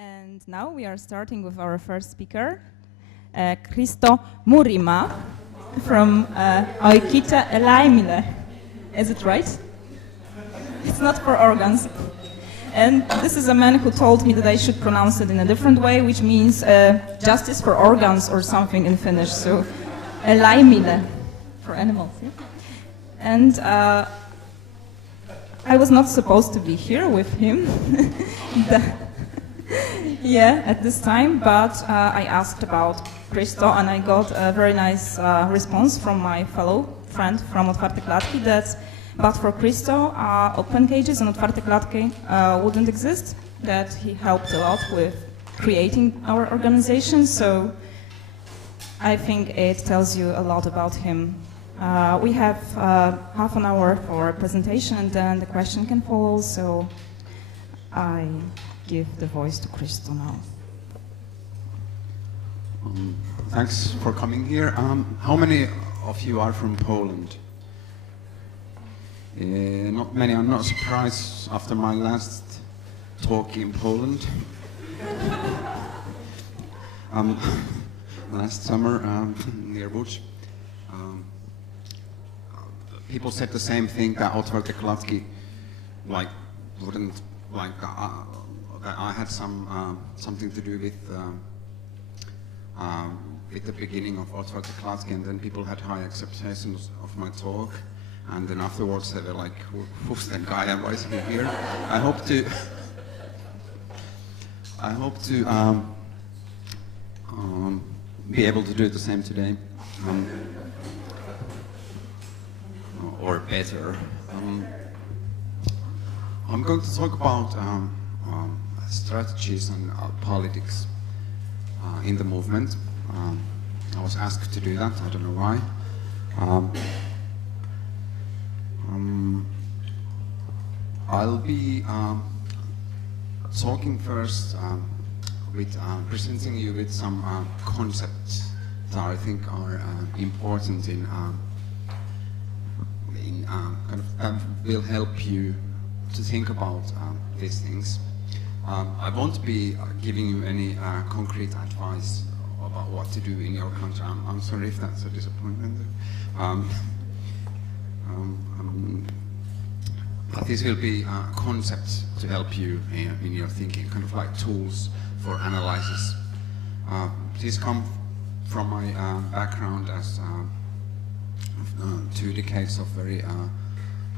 And now we are starting with our first speaker, Kristo Muurimaa from Oikeutta Elaimille. Is it right? It's not for organs. And this is a man who told me that I should pronounce it in a different way, which means justice for organs or something in Finnish. So, Elaimille for animals. Yeah? And I was not supposed to be here with him. Yeah, at this time, but I asked about Kristo and I got a very nice response from my fellow friend from Otwarte Klatki that but for Kristo, open cages and Otwarte Klatki wouldn't exist, that he helped a lot with creating our organization, so I think it tells you a lot about him. We have half an hour for a presentation and then the question can follow, so I give the voice to Kristo now. Thanks for coming here. How many of you are from Poland? Not many. I'm not surprised after my last talk in Poland. Last summer near Buch. People said the same thing, that Otwarte Klatki wouldn't that I had something to do with the beginning of Otwarte Klatki, and then people had high expectations of my talk, and then afterwards they were like, who's that guy and why is he here? I hope to be able to do the same today, or better. I'm going to talk about strategies and politics in the movement. I was asked to do that, I don't know why. I'll be talking first with presenting you with some concepts that I think are important in kind of that will help you to think about these things. I won't be giving you any concrete advice about what to do in your country. I'm sorry if that's a disappointment. But this will be concepts to help you in your thinking, kind of like tools for analysis. These come from my background as 2 decades of very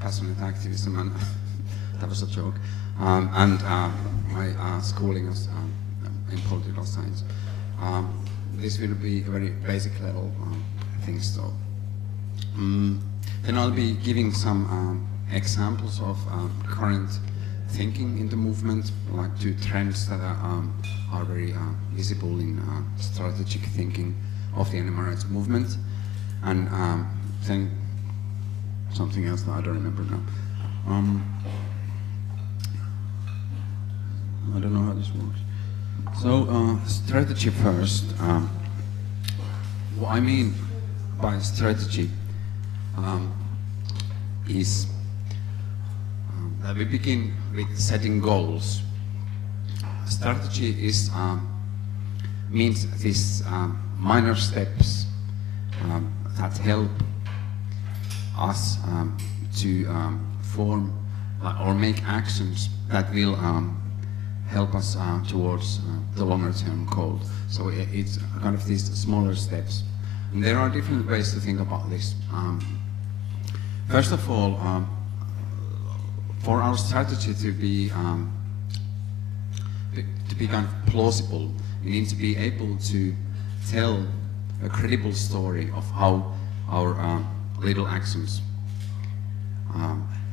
passionate activism, and that was a joke, and my schooling is in political science. This will be a very basic level things though. Then I'll be giving some examples of current thinking in the movement, like 2 trends that are very visible in strategic thinking of the animal rights movement, and then something else that I don't remember now. I don't know how this works. So, strategy first. What I mean by strategy is that we begin with setting goals. Strategy is means these minor steps that help us to form or make actions that will help us towards the longer-term goal. So it's kind of these smaller steps. And there are different ways to think about this. First of all, for our strategy to be kind of plausible, we need to be able to tell a credible story of how our little actions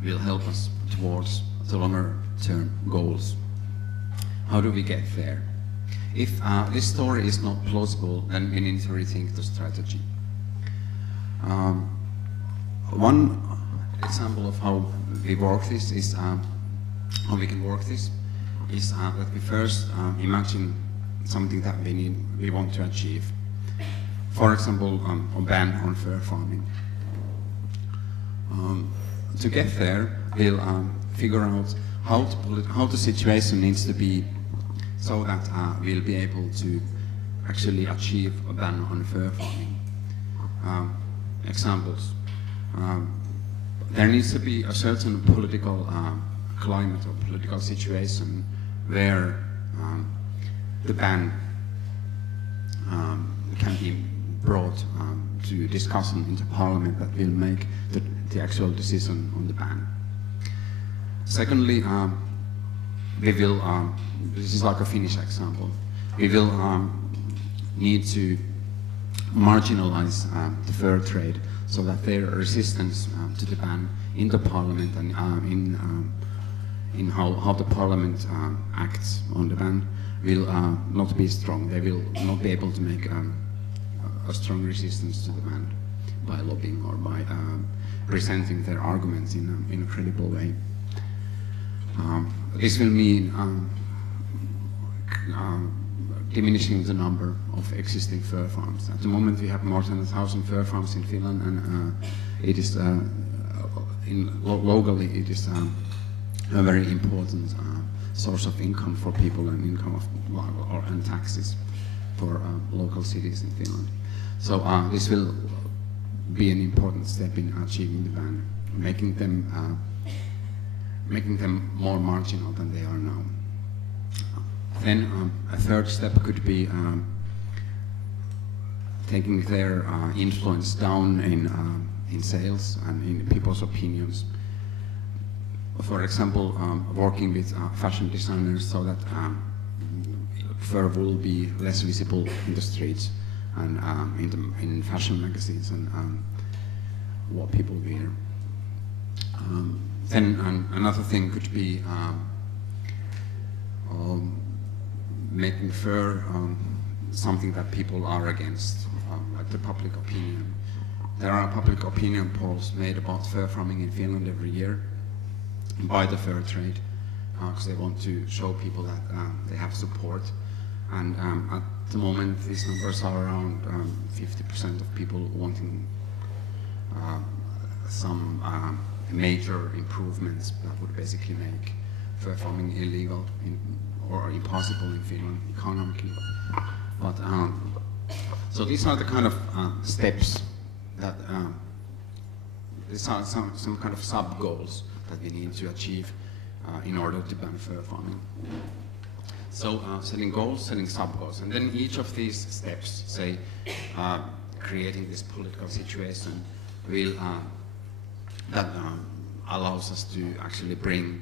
will help us towards the longer-term goals. How do we get there? If this story is not plausible, then we need to rethink the strategy. One example of how we work this is how we can work this is that we first imagine something that we want to achieve. For example, a ban on fur farming. To get there, we'll figure out how the situation needs to be so that we'll be able to actually achieve a ban on fur farming. Examples. There needs to be a certain political climate or political situation where the ban can be brought to discussion into Parliament that will make the actual decision on the ban. Secondly, we will, this is like a Finnish example, we will need to marginalize the fur trade so that their resistance to the ban in the Parliament and in how the Parliament acts on the ban will not be strong. They will not be able to make a strong resistance to the ban by lobbying or by presenting their arguments in a credible way. This will mean diminishing the number of existing fur farms. At the moment we have more than 1,000 fur farms in Finland, and it is locally it is a very important source of income for people and income of, and taxes for local cities in Finland. So this will be an important step in achieving the ban, making them more marginal than they are now. Then a third step could be taking their influence down in sales and in people's opinions. For example, working with fashion designers so that fur will be less visible in the streets and in fashion magazines and what people wear. Then another thing could be making fur something that people are against, like the public opinion. There are public opinion polls made about fur farming in Finland every year by the fur trade, because they want to show people that they have support. And at the moment, these numbers are around 50% of people wanting some major improvements that would basically make fur farming illegal or impossible in Finland economically. But so these are the kind of steps that these are some kind of sub-goals that we need to achieve in order to ban fur farming. So setting goals, setting sub-goals, and then each of these steps, say creating this political situation, will that allows us to actually bring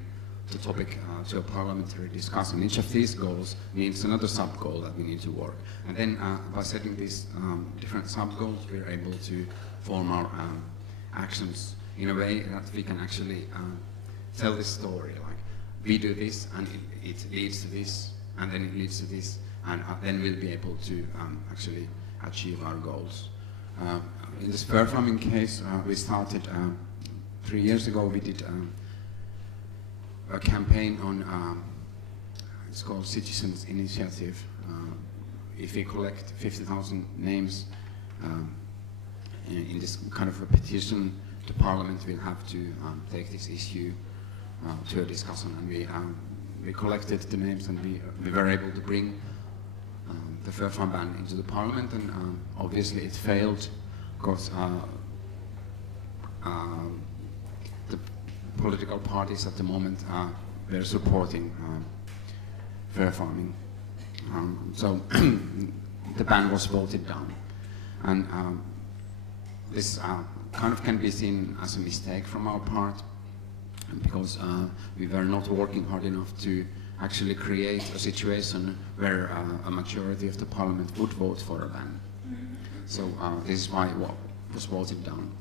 the topic to a parliamentary discussion. Each of these goals needs another sub-goal that we need to work. And then by setting these different sub-goals, we're able to form our actions in a way that we can actually tell this story. Like, we do this, and it leads to this, and then it leads to this, and then we'll be able to actually achieve our goals. In this fur farming case, we started 3 years ago. We did a campaign on, it's called Citizens Initiative. If we collect 50,000 names in this kind of a petition, the Parliament will have to take this issue to a discussion, and we collected the names, and we were able to bring the fur farm ban into the Parliament, and obviously it failed because the political parties at the moment were supporting fur farming. So the ban was voted down, and this kind of can be seen as a mistake from our part, because we were not working hard enough to actually create a situation where a majority of the Parliament would vote for a ban. So this is why it was voted down.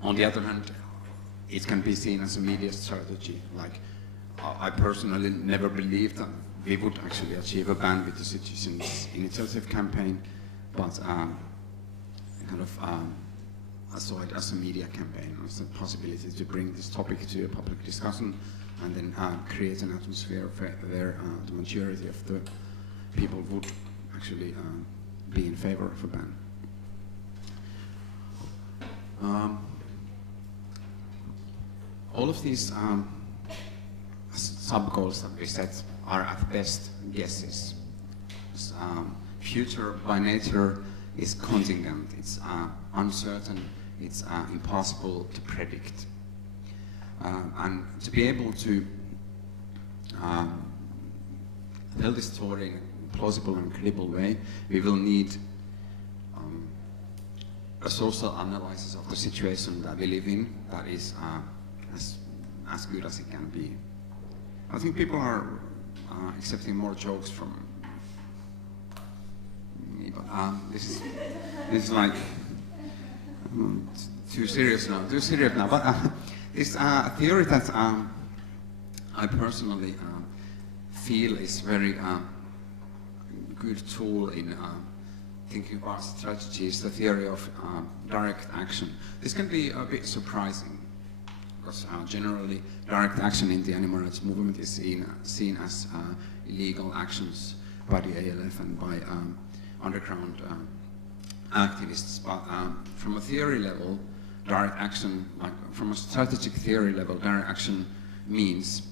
On the other hand, it can be seen as a media strategy. Like, I personally never believed that we would actually achieve a ban with the Citizens Initiative campaign, but kind of I saw it as a media campaign, as a possibility to bring this topic to a public discussion, and then create an atmosphere where the majority of the people would actually be in favor of a ban. All of these sub-goals that we set are at best guesses. Future by nature is contingent, it's uncertain, it's impossible to predict. And to be able to tell this story in a plausible and credible way, we will need a social analysis of the situation that we live in that is as good as it can be. I think people are accepting more jokes from me, but this is like too serious now. But this theory that I personally feel is very good tool in thinking about strategy is the theory of direct action. This can be a bit surprising because generally direct action in the animal rights movement is seen as illegal actions by the ALF and by underground activists. But from a theory level, direct action, like from a strategic theory level, direct action means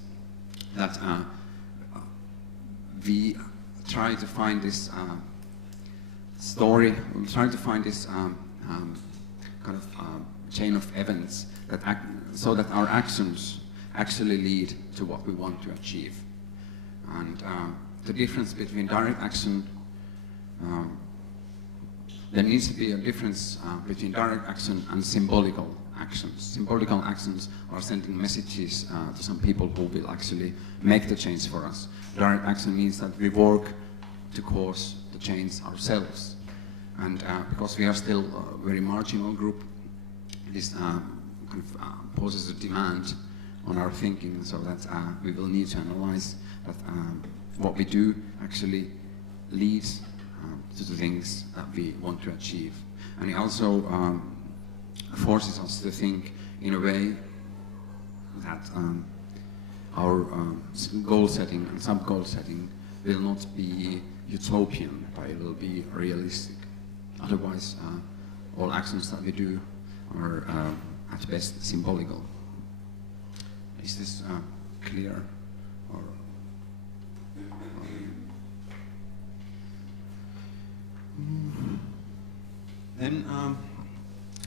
that we try to find this story, we try to find this kind of chain of events that so that our actions actually lead to what we want to achieve. And the difference between direct action, there needs to be a difference between direct action and symbolical actions. Symbolical actions are sending messages to some people who will actually make the change for us. Direct action means that we work to cause the change ourselves. And because we are still a very marginal group, this kind of poses a demand on our thinking, so that we will need to analyze that what we do actually leads to the things that we want to achieve. And it also forces us to think in a way that our goal setting and sub-goal setting will not be utopian, but it will be realistic. Otherwise, all actions that we do are at best symbolical. Is this clear? Or then,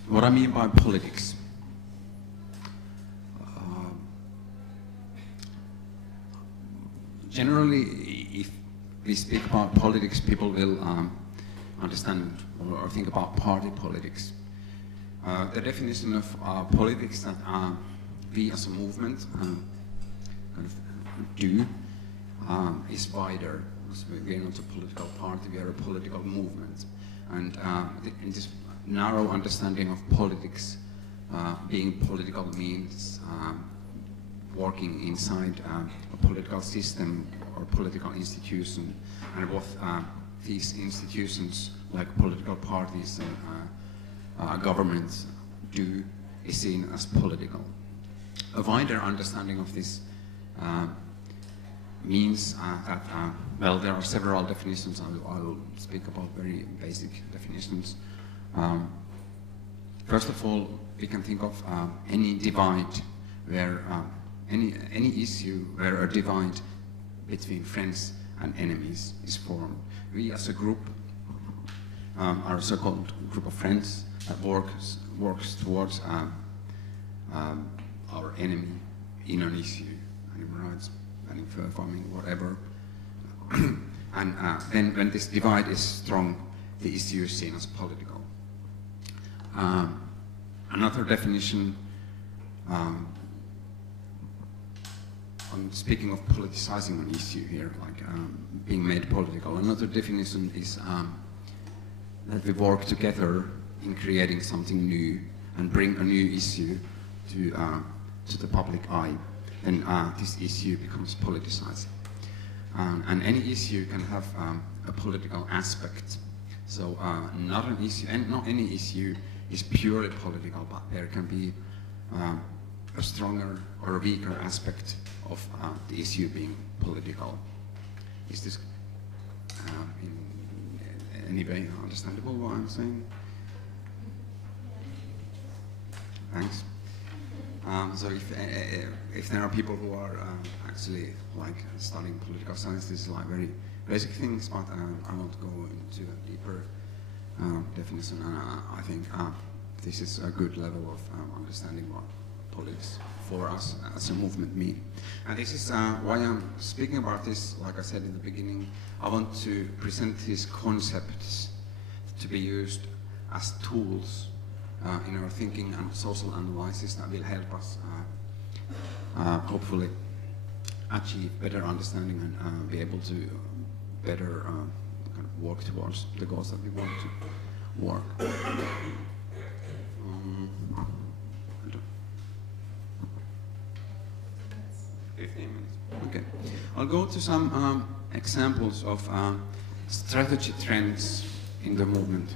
what I mean by politics. Generally, if we speak about politics, people will understand or think about party politics. The definition of politics that we as a movement kind of do is wider. We are not a political party, we are a political movement. And in this narrow understanding of politics, being political means working inside a political system or political institution, and what these institutions like political parties and governments do is seen as political. A wider understanding of this means that, well, there are several definitions. I'll speak about very basic definitions. First of all, we can think of any divide where any issue where a divide between friends and enemies is formed. We as a group are a so-called group of friends that works towards our enemy in an issue, animal rights, fur farming, whatever. And then when this divide is strong, the issue is seen as political. Another definition, I'm speaking of politicizing an issue here, like being made political. Another definition is that we work together in creating something new and bring a new issue to the public eye. Then this issue becomes politicized. And any issue can have a political aspect. So not an issue, and not any issue is purely political, but there can be a stronger or a weaker aspect of the issue being political. Is this in any way understandable what I'm saying? Thanks. So if there are people who are actually like studying political science, this is like very basic things, but I won't go into a deeper definition. I think this is a good level of understanding what politics for us as a movement mean. And this is why I'm speaking about this. Like I said in the beginning, I want to present these concepts to be used as tools in our thinking and social analysis that will help us hopefully achieve better understanding and be able to better kind of work towards the goals that we want to work. 15 minutes. Okay. I'll go to some examples of strategy trends in the movement.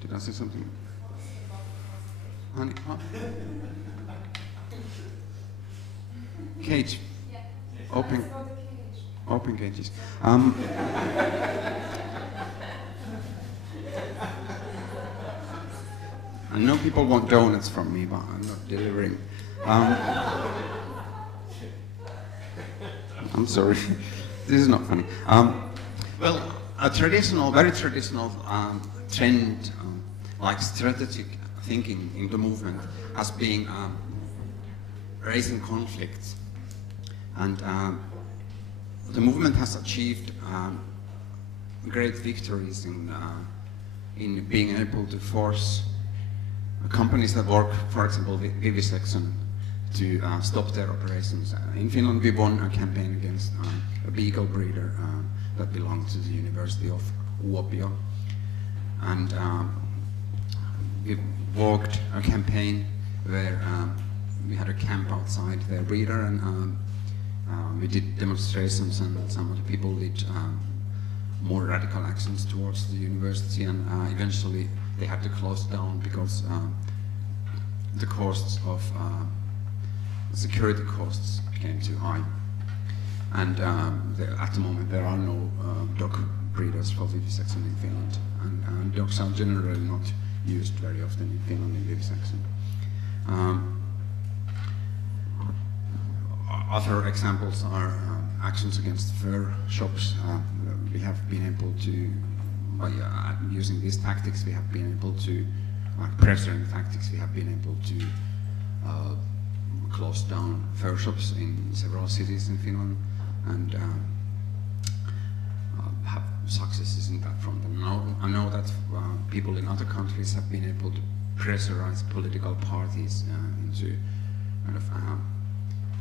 Did I say something? Honey? Huh? Cage. Open cages. I know people want donuts from me, but I'm not delivering. I'm sorry. This is not funny. Well, a traditional, very traditional trend, like strategic thinking in the movement, has been raising conflicts. And the movement has achieved great victories in being able to force companies that work, for example, with vivisection, to stop their operations. In Finland, we won a campaign against a beagle breeder that belonged to the University of Kuopio. And we walked a campaign where we had a camp outside their breeder, and we did demonstrations, and some of the people did more radical actions towards the university, and eventually they had to close down because the costs of security costs became too high. And at the moment there are no dog breeders for vivisection in Finland, and dogs are generally not used very often in Finland in vivisection. Other examples are actions against fur shops. We have been able to, by using these tactics, we have been able to, pressuring tactics, we have been able to close down fur shops in several cities in Finland, and have successes in that front. And I know that people in other countries have been able to pressurize political parties into kind of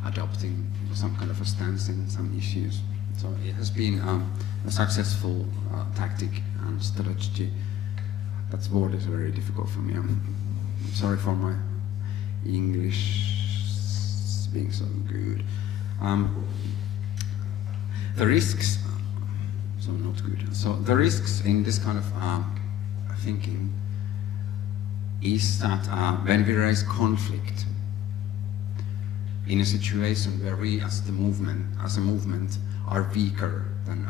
adopting some kind of a stance in some issues. So it has been a successful tactic and strategy. That word is very difficult for me. I'm sorry for my English being so good. The risks, so not good. So the risks in this kind of thinking is that when we raise conflict in a situation where we as a movement are weaker than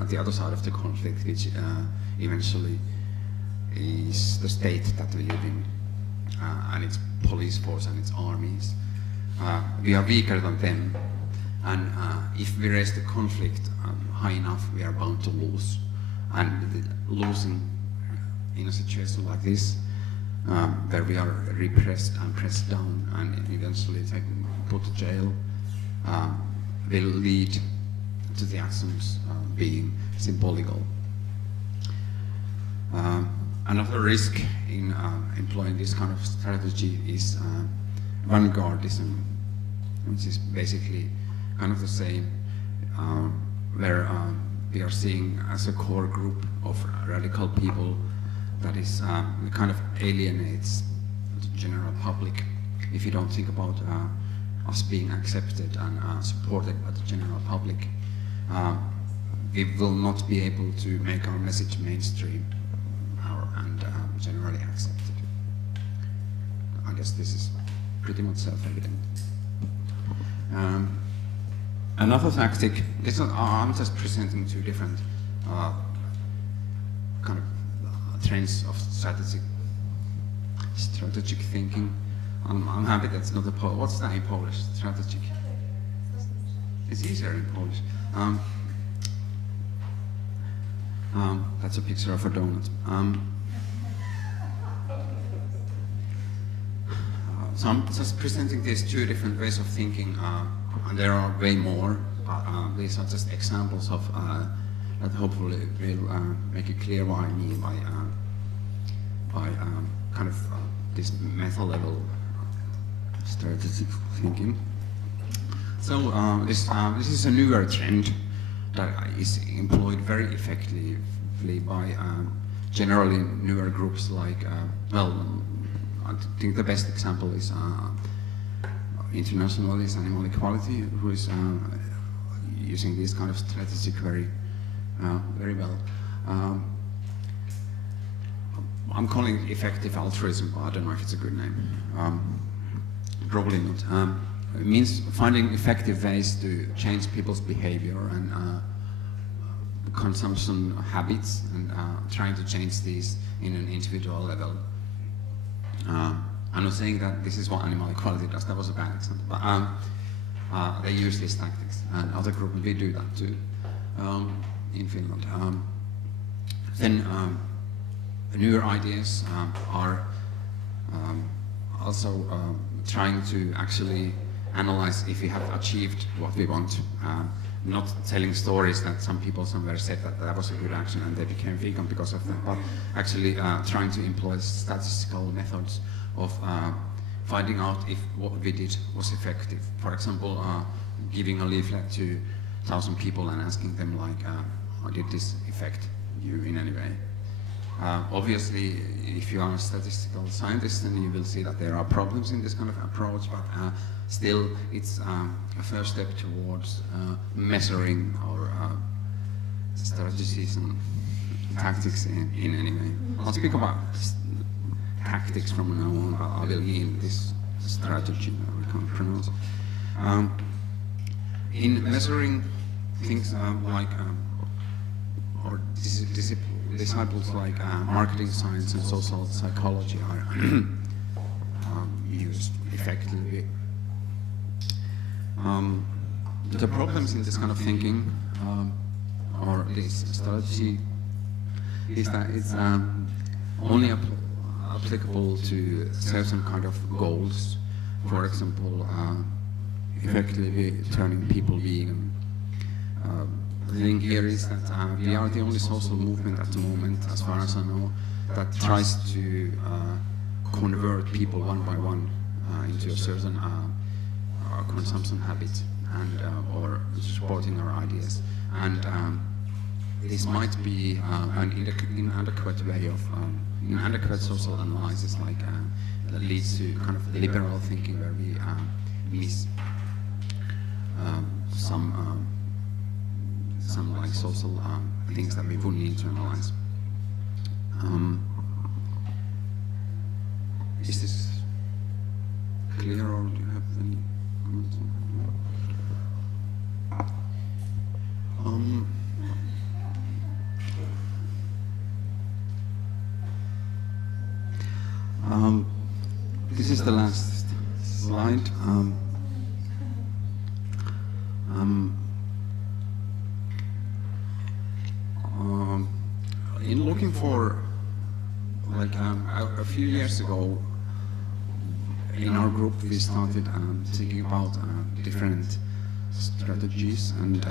at the other side of the conflict, which eventually is the state that we live in, and its police force and its armies. We are weaker than them, and if we raise the conflict high enough, we are bound to lose. And losing in a situation like this, where we are repressed and pressed down and eventually put to jail, will lead to the actions being symbolical. Another risk in employing this kind of strategy is vanguardism, which is basically kind of the same, where we are seeing as a core group of radical people that is kind of alienates the general public. If you don't think about us being accepted and supported by the general public, we will not be able to make our message mainstream and generally accepted. I guess this is pretty much self-evident. Another tactic, I'm just presenting two different kind of trends of strategic thinking. I'm happy that's not a Polish. What's that in Polish? Strategic. It's easier in Polish. That's a picture of a donut. So I'm just presenting these two different ways of thinking, and there are way more. These are just examples of that hopefully will make it clear what I mean by kind of this meta level strategic thinking. So this is a newer trend that is employed very effectively by generally newer groups like, I think the best example is Internationalist Animal Equality, who is using this kind of strategic very well. I'm calling it effective altruism, but I don't know if it's a good name. Probably not. It means finding effective ways to change people's behavior and consumption habits, and trying to change these in an individual level. I'm not saying that this is what animal equality does, that was a bad example, but they use these tactics, and other groups we do that too in Finland. Then newer ideas are also trying to actually analyze if we have achieved what we want. Not telling stories that some people somewhere said that was a good action and they became vegan because of that, but actually trying to employ statistical methods of finding out if what we did was effective. For example, giving a leaflet to 1,000 people and asking them like, did this affect you in any way? Obviously, if you are a statistical scientist, then you will see that there are problems in this kind of approach, but still it's a first step towards measuring our strategies and tactics in any way. I'll speak about tactics from now on, but I will mean this strategy that we can't pronounce. In measuring things like, or disciples like marketing science and social psychology are used effectively. The problems in this kind of thinking or this strategy is that it's only applicable to certain kind of goals. For example, effectively turning people vegan. The thing here is that we are the only social movement at the moment, as far as I know, that tries to convert people one by one into a certain consumption habit and or supporting our ideas. And this might be an inadequate way of inadequate social analysis, like that leads to kind of liberal thinking where we miss some like social things that we would need to analyze. Is this clear, or do you have any comments? This is the last slide. In looking for, like a few years ago, in our group we started thinking about different strategies, and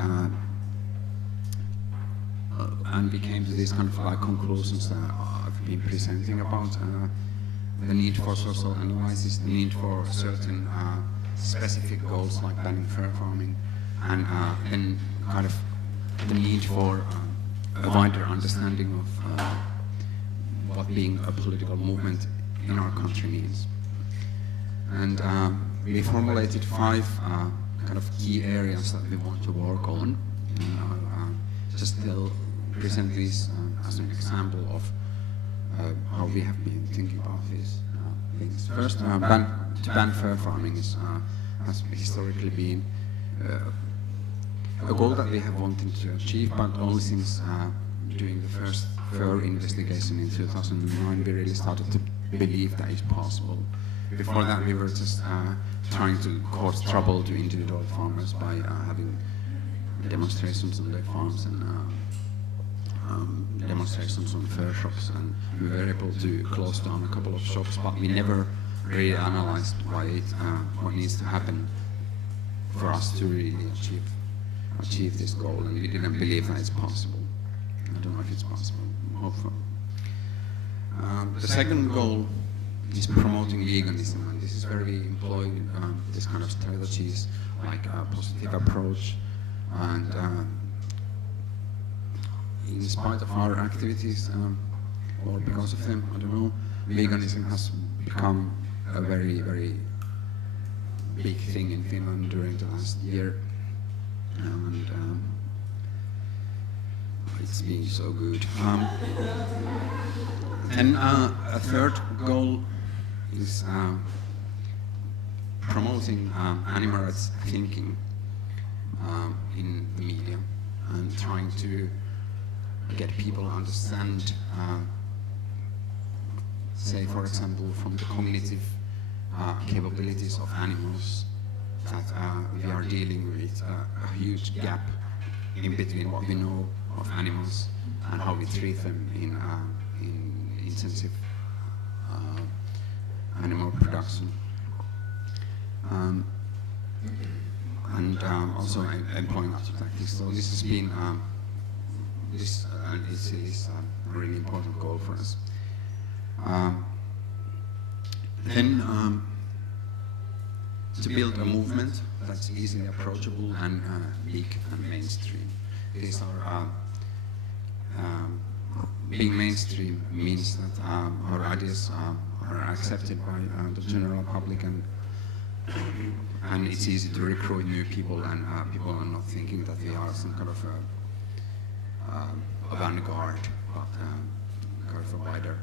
we came to these kind of like conclusions that I've been presenting about the need for social analysis, the need for certain specific goals like banning fur farming, and then kind of the need for a wider understanding of what being a political movement in our country means. And we formulated 5 kind of key areas that we want to work on. Just present these as an example of how we have been thinking about these things. First, to ban fur farming has historically been a goal that we have wanted to achieve, but only since doing the first fur investigation in 2009 we really started to believe that is possible. Before that, we were just trying to cause trouble to individual farmers by having demonstrations on their farms and demonstrations on fair shops, and we were able to close down a couple of shops, but we never really analyzed what needs to happen for us to really achieve this goal, and we didn't believe that it's possible. I don't know if it's possible, hopefully. The second goal is promoting veganism, and this is where we employ this kind of strategies like a positive approach, and in spite of our activities, or because of them, I don't know, veganism has become a very, very big thing in Finland during the last year, and it's been so good. Then a third goal is promoting animal rights thinking in the media, and trying to get people to understand, say for example, from the cognitive capabilities of animals, that we are dealing with a huge gap in between what we know of animals and how we treat them in intensive animal production. And also employment tactics. So this has been this is a really important goal for us. Then to build a movement that's easily approachable and big and mainstream. These are being mainstream means that our ideas are accepted by the general public, and it's easy to recruit new people, and people are not thinking that we are some kind of a vanguard, but kind of a wider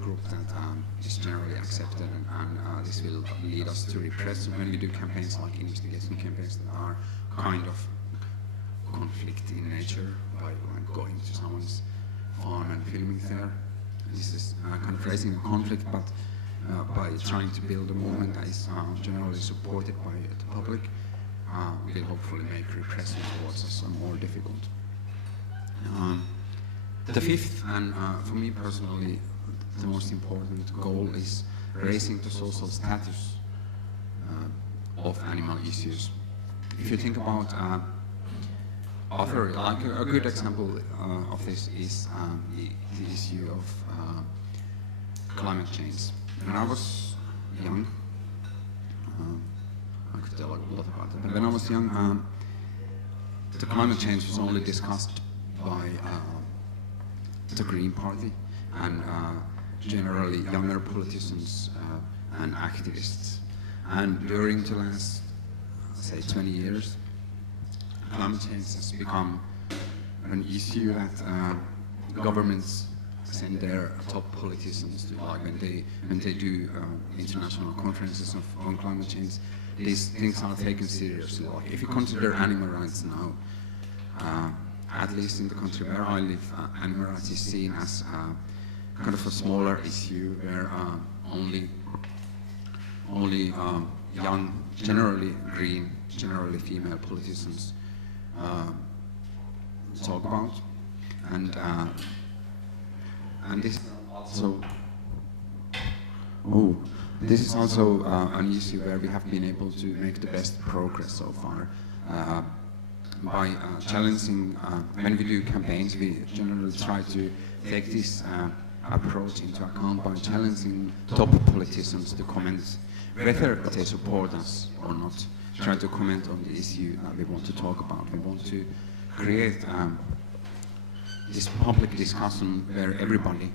group that is generally accepted, and this will lead us to repress when we do campaigns like investigation campaigns that are kind of conflict in nature, by going to someone's farm and filming there. This is kind of raising a conflict, but by trying to build a movement that is generally supported by the public, will hopefully make repression towards us more difficult. The fifth, and for me personally, the most important goal is raising the social status of animal issues. If you think about a good example of this is the issue of climate change. When I was young, I could tell a lot about it, but when I was young, the climate change was only discussed by the Green Party and generally younger politicians and activists. And during the last, say, 20 years, climate change has become an issue that governments send their top politicians to, like when they do international conferences on climate change. These things are taken seriously. Like if you consider animal rights now, at least in the country where I live, animal rights is seen as kind of a smaller issue where only young, generally green, generally female politicians talk about, and this is also an issue where we have been able to make the best progress so far. By challenging, when we do campaigns, we generally try to take this approach into account by challenging top politicians to comment whether they support us or not. Try to comment on the issue that we want to talk about. We want to create this public discussion where everybody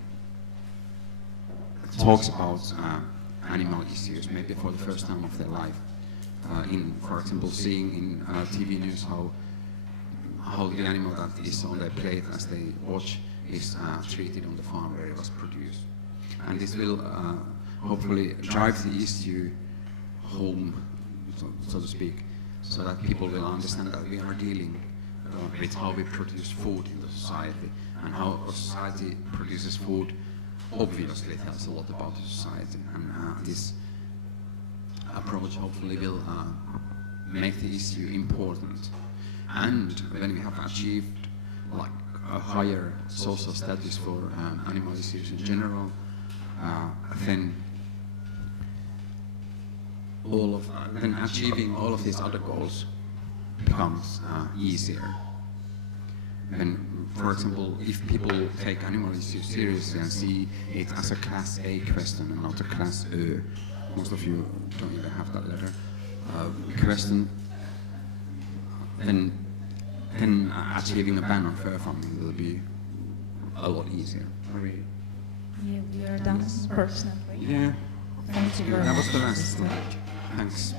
talks about animal issues, maybe for the first time of their life. For example, seeing in TV news how the animal that is on their plate as they watch is treated on the farm where it was produced. And this will hopefully drive the issue home, so to speak, so that people will understand that we are dealing with how we produce food in the society, and how a society produces food obviously tells a lot about the society, and this approach hopefully will make the issue important. And when we have achieved like a higher social status for animal issues in general, then achieving all of these other goals becomes easier. And for example, if people take animal issues seriously and see it as a Class A question and not a Class Ö, most of you don't even have that letter, question, then achieving a ban on fur farming will be a lot easier. Yeah, we are done personally. Yeah. Thank you very That much. was the last slide. Thanks.